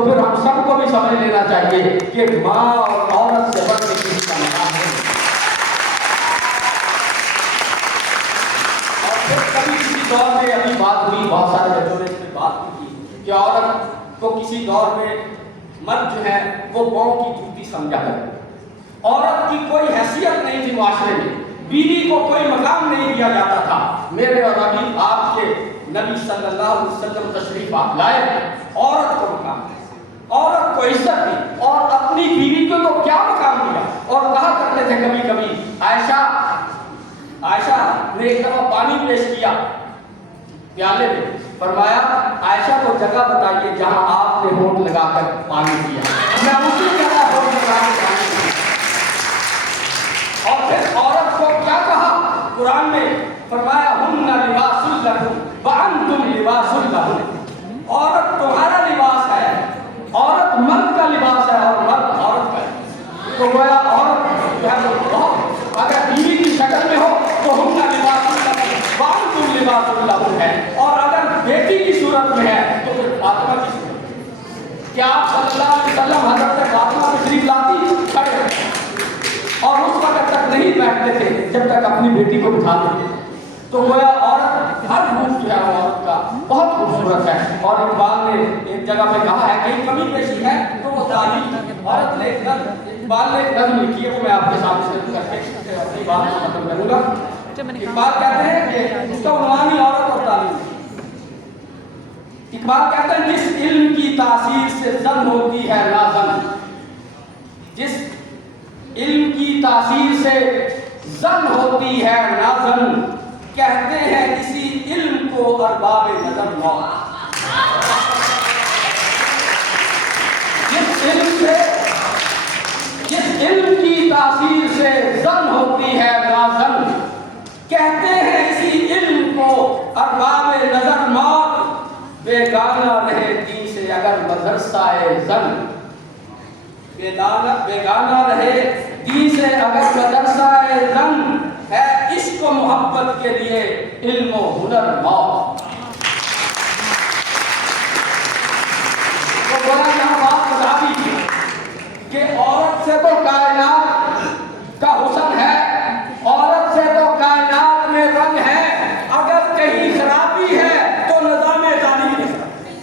تو پھر ہم سب کو بھی سمجھ لینا چاہیے کہ ماں اور عورت سے بڑھ کے کسی کا مقام نہیں۔ اور پھر کبھی کسی دور میں ابھی بات ہوئی، بہت سارے بچوں نے اس میں بات کی کہ عورت کو کسی دور میں مرد جو ہے وہ پاؤں کی جوتی سمجھا کرتے، عورت کی کوئی حیثیت نہیں تھی معاشرے میں، بیوی کو کوئی مقام نہیں دیا جاتا تھا۔ میرے اور ابھی آپ کے نبی صلی اللہ علیہ وسلم تشریف آپ لائے، عورت کو مقام دیا، عورت کو عزت دی، اور اپنی بیوی کو تو کیا مقام دیا۔ اور کہا کرتے تھے کبھی کبھی عائشہ نے ایک دفعہ پانی پیش کیا پیالے میں، فرمایا عائشہ کو جگہ بتائیے جہاں آپ نے ہونٹ لگا کر پانی پیا، میں اسی جگہ ہونٹ لگا کے پانی پیا۔ اور پھر عورت کو کیا کہا قرآن میں، فرمایا ہن لباس لکم وانتم لباس لہن، عورت تمہارا لباس ہے، عورت مرد کا لباس ہے اور مرد عورت کا ہے۔ تو گویا عورت جو ہے وہ بہت، اگر بیوی کی شکل میں ہو تو ہن لباس لکم وانتم لباس لہن ہے، اور اگر بیٹی کی صورت میں ہے تو پھر فاطمہ کی صورت میں۔ کیا آپ صلی اللہ علیہ وسلم حضرت فاطمہ تشریف لاتی کھڑے اور اس وقت تک نہیں بیٹھتے تھے جب تک اپنی بیٹی کو بٹھا دیتے۔ تو گویا عورت ہر روپ جو ہے عورت کا بہت خوبصورت ہے۔ اور اقبال نے ایک جگہ پہ کہا ہے کہیں کمی بیشی ہے تو وہ تعلیم، عورت نے اقبال نے ایک نظم لکھی ہے، وہ میں آپ کے سامنے سے کر کے اپنی بات کو ختم کروں گا۔ اقبال کہتے ہیں کہ اس کا عنوان ہی عورت اور تعلیم۔ اقبال کہتے ہیں جس علم کی تاثیر سے زن ہوتی ہے نازن، جس علم کی تاثیر سے زن ہوتی ہے نازن، کہتے ہیں اسی علم کو ارباب نظر موت۔ جس علم کی تاثیر سے زن ہوتی ہے نازن، کہتے ہیں اسی علم کو ارباب نظر موت۔ بیگانہ رہے دین سے اگر مدرسہ زن، بیگانہ رہے دین سے اگر مدرسہ زن، ہے عشق و محبت کے لیے علم و ہنر موت۔ تو بڑا یہاں بات بتا دی کہ عورت سے تو کائنات کا حسن ہے، عورت سے تو کائنات میں رنگ ہے، اگر کہیں خرابی ہے تو نظام تعلیم میں خرابی،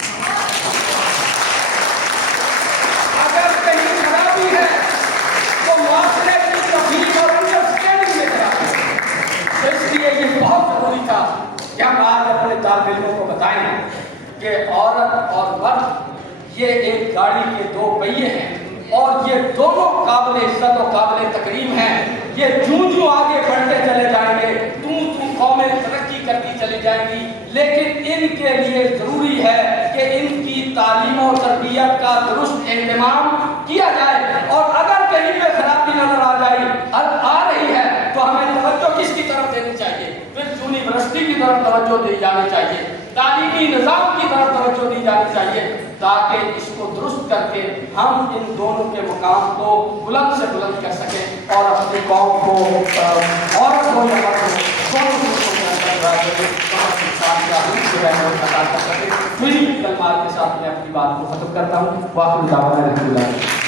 اگر کہیں خرابی ہے تو معاشرے کی تفہیم اور انڈرسٹینڈنگ میں خرابی ہے۔ اس لیے یہ بہت ضروری تھا کہ ہم آج اپنے طالب علموں کو بتائیں کہ عورت اور مرد یہ ایک گاڑی کے دو پہیے ہیں، اور یہ دونوں قابل عزت و قابل تکریم ہیں۔ یہ جوں آگے بڑھتے چلے جائیں گے، قومیں ترقی کرتی چلی جائیں گی، لیکن ان کے لیے ضروری ہے کہ ان کی تعلیم و تربیت کا درست اہتمام کیا جائے۔ اور اگر کہیں پہ خرابی نظر آ رہی ہے تو ہمیں توجہ کس کی طرف دینی چاہیے؟ پھر یونیورسٹی کی طرف توجہ دی جانی چاہیے، تعلیمی نظام کی طرف توجہ دی جانی چاہیے، تاکہ اس کو درست کر کے ہم ان دونوں کے مقام کو بلند سے بلند کر سکیں، اور اپنی قوم کو عورت ہو یا مرد ہو دونوں کو میری کلمات کے ساتھ میں اپنی بات کو ختم کرتا ہوں۔ واخر دعوانا الحمدللہ۔